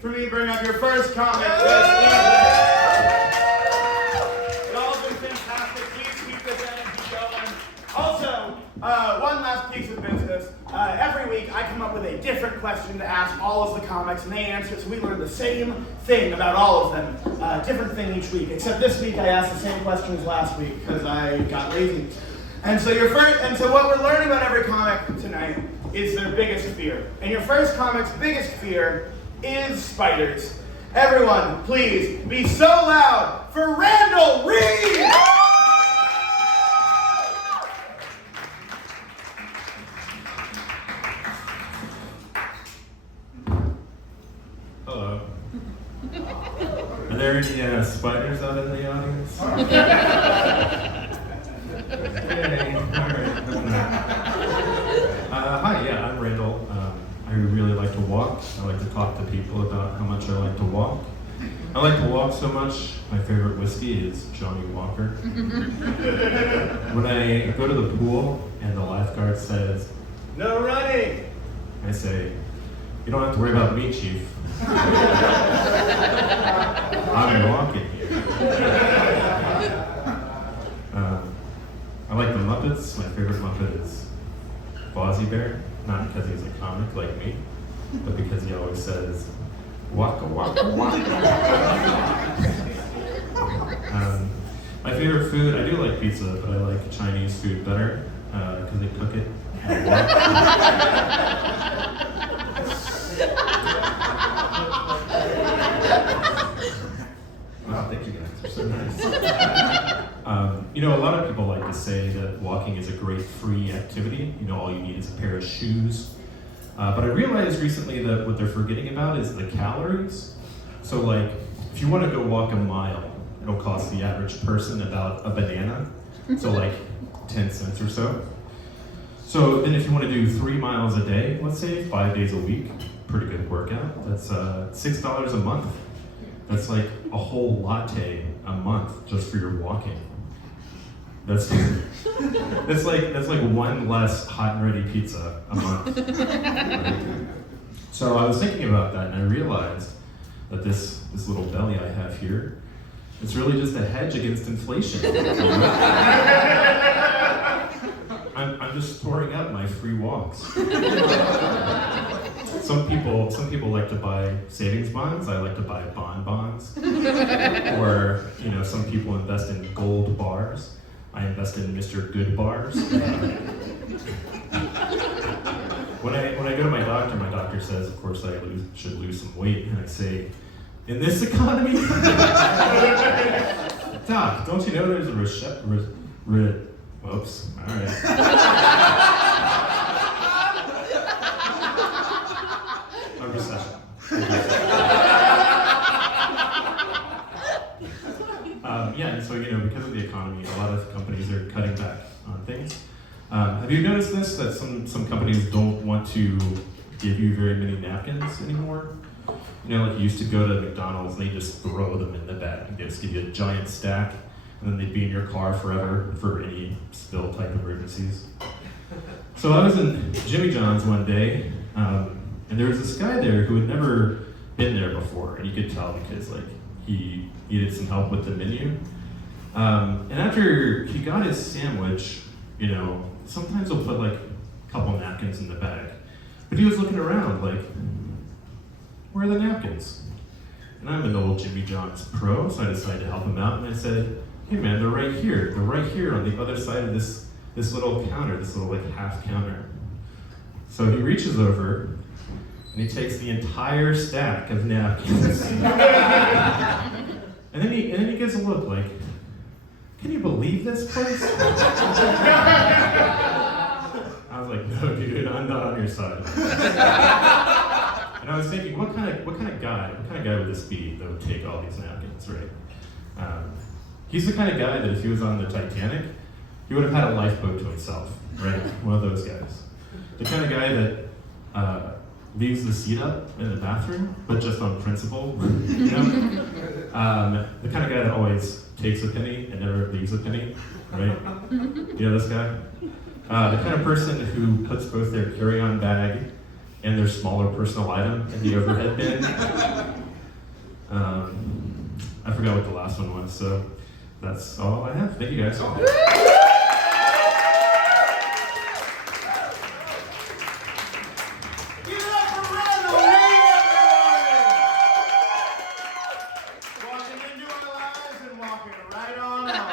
for me to bring up your first comic this evening. It's all been fantastic. Please keep this energy going. Also, one last piece of business. Every week I come up with a different question to ask all of the comics, and they answer, so we learn the same thing about all of them. Different thing each week, except this week I asked the same question as last week because I got lazy. And so what we're learning about every comic tonight is their biggest fear. And your first comic's biggest fear is spiders. Everyone, please be so loud for Randall Reed! Hello. Are there any spiders out in the audience? Hey, all right. Hi, yeah, I'm Randall. I really like to walk. I like to talk to people about how much I like to walk. I like to walk so much, my favorite whiskey is Johnny Walker. When I go to the pool and the lifeguard says, "No running," I say, "You don't have to worry about me, Chief. I'm walking here." I like the Muppets. My favorite Muppet is Fozzie Bear, not because he's a comic like me, but because he always says, "Waka waka waka." My favorite food, I do like pizza, but I like Chinese food better because they cook it. Wow, thank you guys, you're so nice. A lot of people like to say that walking is a great free activity. All you need is a pair of shoes. But I realized recently that what they're forgetting about is the calories. So if you want to go walk a mile, it'll cost the average person about a banana. So 10 cents or so. So then if you want to do 3 miles a day, let's say 5 days a week, pretty good workout. That's $6 a month. That's like a whole latte a month just for your walking. That's like one less hot and ready pizza a month. So I was thinking about that and I realized that this little belly I have here, it's really just a hedge against inflation. I'm just storing up my free walks. Some people like to buy savings bonds. I like to buy bonds. Or some people invest in gold bars. I invest in Mr. Good bars. When I go to my doctor says, of course, I should lose some weight, and I say, in this economy, Doc, don't you know there's a whoops, all right. A recession. And so because of the economy, a lot of companies are cutting back on things. Have you noticed this, that some companies don't want to give you very many napkins anymore? You used to go to McDonald's, they just throw them in the bag. They just give you a giant stack, and then they'd be in your car forever for any spill type emergencies. So I was in Jimmy John's one day, and there was this guy there who had never been there before, and you could tell because he needed some help with the menu. And after he got his sandwich, sometimes he'll put a couple napkins in the bag. But he was looking around where are the napkins? And I'm an old Jimmy John's pro, so I decided to help him out, and I said, "Hey man, they're right here. They're right here on the other side of this little counter, this little half counter." So he reaches over, and he takes the entire stack of napkins. and then he gives a look "Can you believe this place?" I was like, "No, dude, I'm not on your side." And I was thinking, what kind of guy would this be that would take all these napkins, right? He's the kind of guy that if he was on the Titanic, he would have had a lifeboat to himself, right? One of those guys. The kind of guy that leaves the seat up in the bathroom, but just on principle, The kind of guy that always takes a penny and never leaves a penny, right? This guy? The kind of person who puts both their carry-on bag and their smaller personal item in the overhead bin, forgot what the last one was. So that's all I have. Thank you guys.